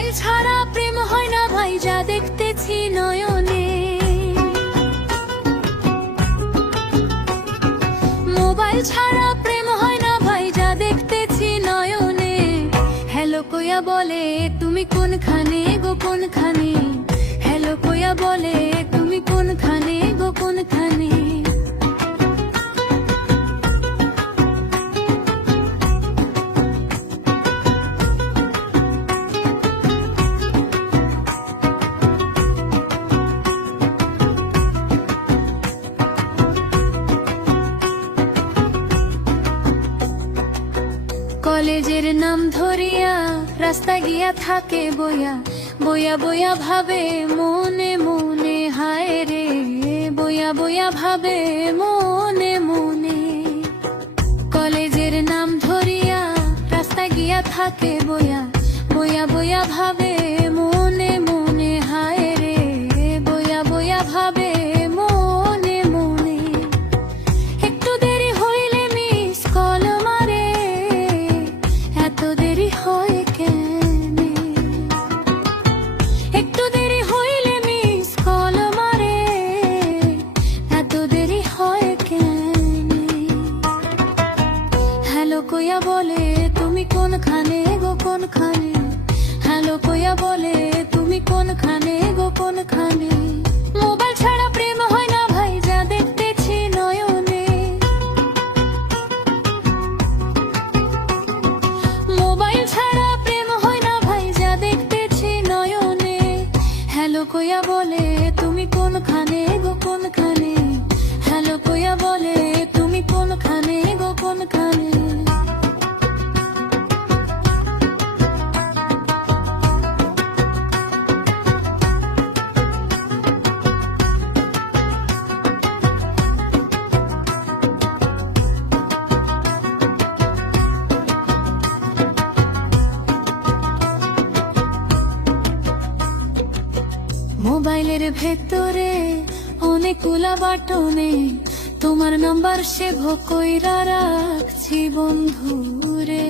Mobile ছাড়া প্রেম হয় না ভাই, যা দেখতেছি নয়নে। মোবাইল ছাড়া প্রেম হয় না ভাই, যা দেখতেছি নয়নে। হ্যালো কইয়া বলে তুমি কোনখানে গো কোনখানে, হ্যালো কইয়া বলে তুমি কোনখানে গো কোনখানে। কলেজের নাম ধরিয়া রাস্তা গিয়া থাকে বইয়া, বইয়া বইয়া ভাবে মনে মনে, হায় রে বইয়া বইয়া ভাবে মনে মনে। কলেজের নাম ধরিয়া রাস্তা গিয়া থাকে বইয়া, বইয়া বইয়া ভাবে মনে মনে, হায় রে বইয়া বইয়া ভাবে মনে মনে। একটু দেরি হইলে মিস কল মারে, এত দেরি হয় কেনে? একটু দেরি হইলে মিস কল মারে, এত দেরি হয় কেনে? হ্যালো কইয়া বলে তুমি কোনখানে গো কোনখানে, হ্যালো কইয়া বলে তুমি কোনখানে গো কোনখানে। মোবাইল ছাড়া প্রেম হয় না ভাই, যা দেখতেছি নয়নে। মোবাইল ছাড়া প্রেম হয় না ভাই, যা দেখতেছি নয়নে। হ্যালো কইয়া বলে তুমি কোনখানে গো কোনখানে, হ্যালো কইয়া বলে তুমি কোনখানে গো কোনখানে। মোবাইলের ভেতরে অনেকগুলা বাটনে তোমার নাম্বার সেভ কইরা রাখছি বন্ধুরে।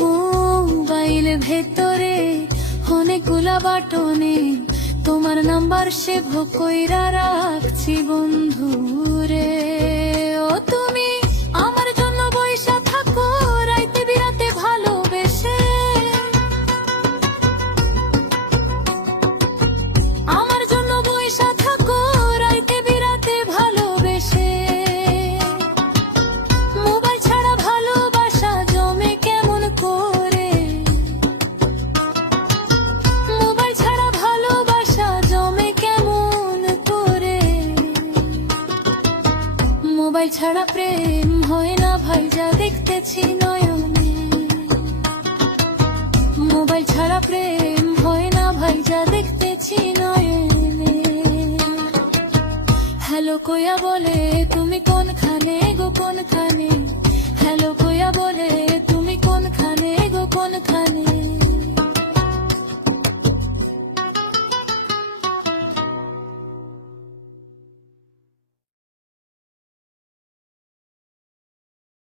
মোবাইল ভেতরে অনেকগুলা বাটনে তোমার নাম্বার সেভ কইরা রাখছি বন্ধুরে। ও তুমি আমার জন্য বইসা থাকো রাইতে বিরাতে ভালোবেসে, আমার জন্য বইসা থাকো রাইতে বিরাতে ভালোবেসে। মোবাইল ছাড়া ভালোবাসা জমে কেমন করে, মোবাইল ছাড়া ভালোবাসা জমে কেমন করে। মোবাইল ছাড়া প্রেম হয় না ভাই, যা দেখতেছি নয়নে। মোবাইল ছাড়া প্রেম হয় না ভাই, যা দেখতেছি নয়নে। হ্যালো কইয়া বলে তুমি কোনখানে গো কোনখানে, হ্যালো কইয়া বলে